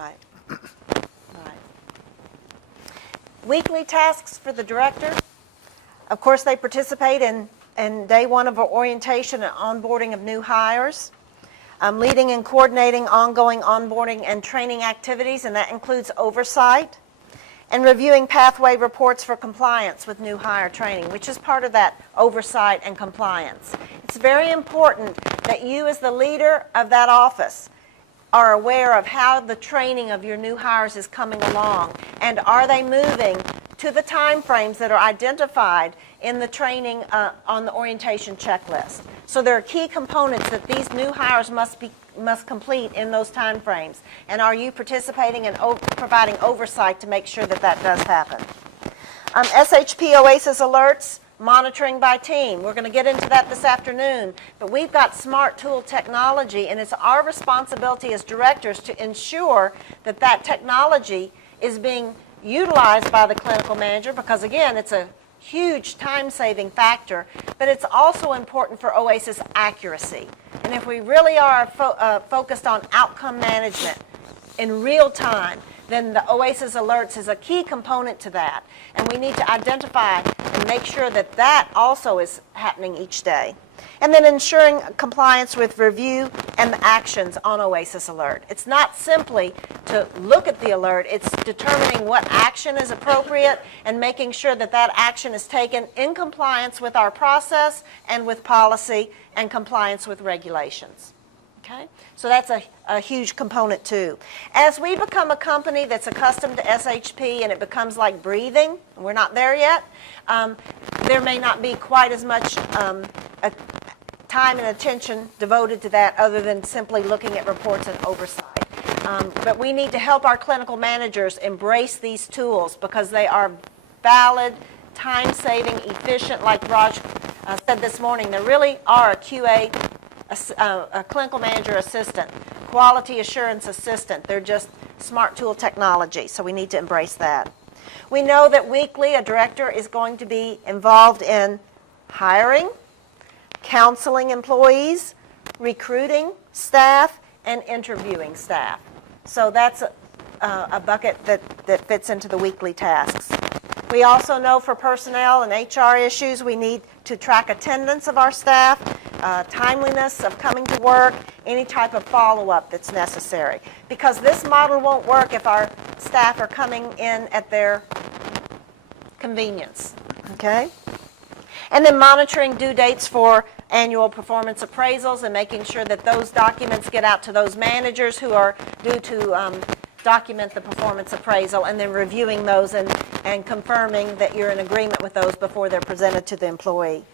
Right. Right. Weekly tasks for the director. Of course, they participate in day one of our orientation and onboarding of new hires. Leading and coordinating ongoing onboarding and training activities, and that includes oversight. And reviewing pathway reports for compliance with new hire training, which is part of that oversight and compliance. It's very important that you, as the leader of that office, are aware of how the training of your new hires is coming along, and are they moving to the time frames that are identified in the training on the orientation checklist. So there are key components that these new hires must complete in those time frames. And are you participating and providing oversight to make sure that that does happen? SHP OASIS alerts, monitoring by team. We're going to get into that this afternoon, but we've got smart tool technology, and it's our responsibility as directors to ensure that that technology is being utilized by the clinical manager, because again, it's a huge time-saving factor, but it's also important for OASIS accuracy. And if we really are focused on outcome management in real time, then the OASIS alerts is a key component to that. And we need to identify and make sure that that also is happening each day. And then ensuring compliance with review and the actions on OASIS alert. It's not simply to look at the alert, it's determining what action is appropriate and making sure that that action is taken in compliance with our process and with policy and compliance with regulations. Okay? So that's a huge component too. As we become a company that's accustomed to SHP and it becomes like breathing, and we're not there yet, there may not be quite as much time and attention devoted to that other than simply looking at reports and oversight. But we need to help our clinical managers embrace these tools because they are valid, time-saving, efficient, like Raj said this morning. They really are a QA, a clinical manager assistant, quality assurance assistant. They're just smart tool technology, so we need to embrace that. We know that weekly a director is going to be involved in hiring, counseling employees, recruiting staff, and interviewing staff. So that's a bucket that fits into the weekly tasks. We also know for personnel and HR issues, we need to track attendance of our staff, timeliness of coming to work, any type of follow-up that's necessary. Because this model won't work if our staff are coming in at their convenience. Okay? And then monitoring due dates for annual performance appraisals and making sure that those documents get out to those managers who are due to document the performance appraisal, and then reviewing those and confirming that you're in agreement with those before they're presented to the employee.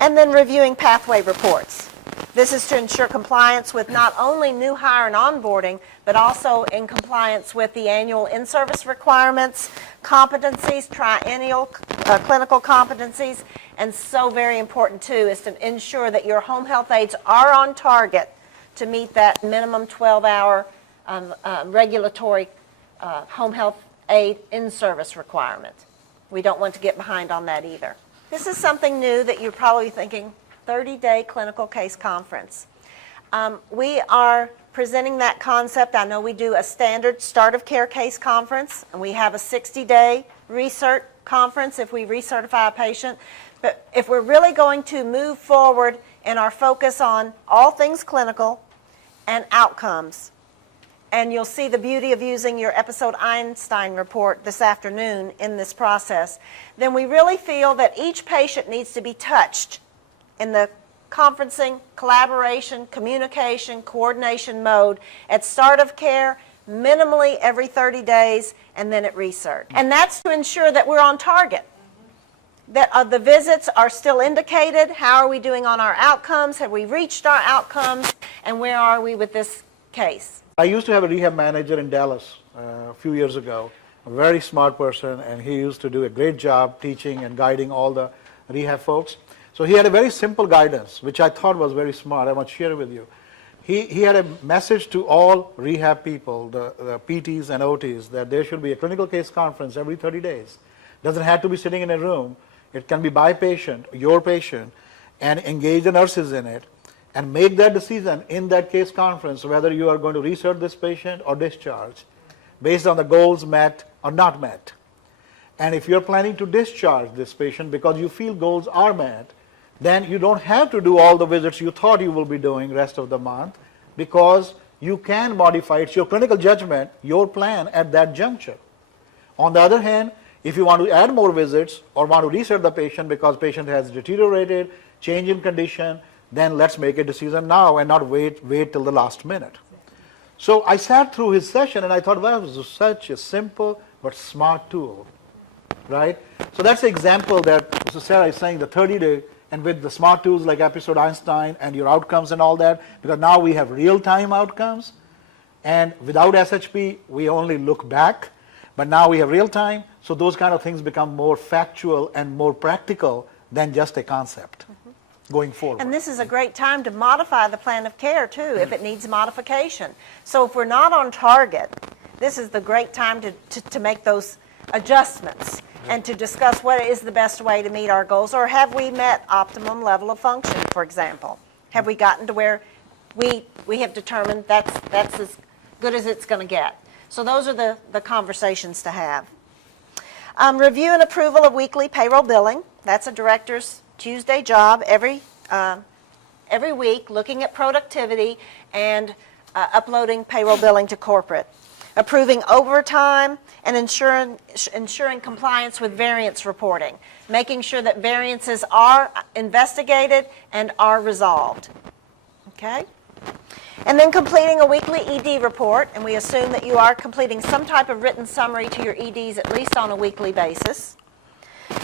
And then reviewing pathway reports. This is to ensure compliance with not only new hire and onboarding, but also in compliance with the annual in-service requirements, competencies, triennial clinical competencies, and so very important too is to ensure that your home health aides are on target to meet that minimum 12-hour regulatory home health aide in-service requirement. We don't want to get behind on that either. This is something new that you're probably thinking, 30-day clinical case conference. We are presenting that concept. I know we do a standard start of care case conference, and we have a 60-day recert conference if we recertify a patient. But if we're really going to move forward in our focus on all things clinical and outcomes, and you'll see the beauty of using your episode Einstein report this afternoon in this process, then we really feel that each patient needs to be touched in the conferencing, collaboration, communication, coordination mode at start of care, minimally every 30 days, and then at recert. And that's to ensure that we're on target, that the visits are still indicated, how are we doing on our outcomes, have we reached our outcomes, and where are we with this case. I used to have a rehab manager in Dallas a few years ago, a very smart person, and he used to do a great job teaching and guiding all the rehab folks. So he had a very simple guidance, which I thought was very smart. I want to share it with you. He had a message to all rehab people, the PTs and OTs, that there should be a clinical case conference every 30 days. Doesn't have to be sitting in a room. It can be by patient, your patient, and engage the nurses in it, and make that decision in that case conference whether you are going to recert this patient or discharge. based on the goals met or not met. And if you're planning to discharge this patient because you feel goals are met, then you don't have to do all the visits you thought you will be doing rest of the month, because you can modify, it's your clinical judgment, your plan at that juncture. On the other hand, if you want to add more visits or want to reset the patient because patient has deteriorated, change in condition, then let's make a decision now and not wait till the last minute. So I sat through his session and I thought, well, this is such a simple but smart tool, right? So that's the example that Mr. Sarah is saying, the 30-day, and with the smart tools like Episode Einstein and your outcomes and all that, because now we have real-time outcomes, and without SHP, we only look back, but now we have real-time, so those kind of things become more factual and more practical than just a concept going forward. And this is a great time to modify the plan of care, too, if it needs modification. So if we're not on target, this is the great time to make those adjustments and to discuss what is the best way to meet our goals, or have we met optimum level of function, for example? Have we gotten to where we have determined that's as good as it's going to get? So those are the conversations to have. Review and approval of weekly payroll billing. That's a director's Tuesday job every week, looking at productivity and uploading payroll billing to corporate. Approving overtime and ensuring compliance with variance reporting, making sure that variances are investigated and are resolved. Okay? And then completing a weekly ED report, and we assume that you are completing some type of written summary to your EDs at least on a weekly basis.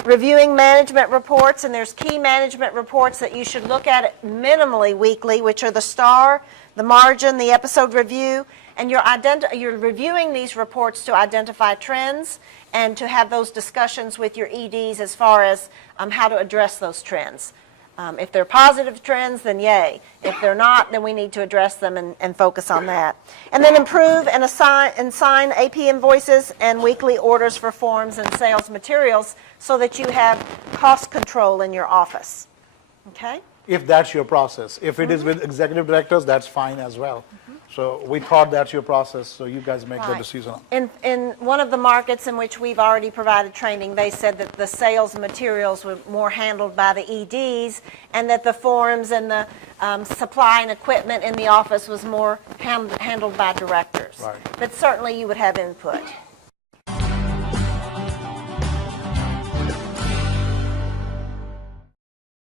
Reviewing management reports, and there's key management reports that you should look at minimally weekly, which are the STAR, the margin, the episode review, and you're reviewing these reports to identify trends and to have those discussions with your EDs as far as how to address those trends. If they're positive trends, then yay. If they're not, then we need to address them and focus on that. And then improve and sign AP invoices and weekly orders for forms and sales materials so that you have cost control in your office. Okay? If that's your process. If it is with executive directors, that's fine as well. So we thought that's your process, so you guys make the decision. In one of the markets in which we've already provided training, they said that the sales materials were more handled by the EDs, and that the forms and the supply and equipment in the office was more handled by directors. Right. But certainly you would have input.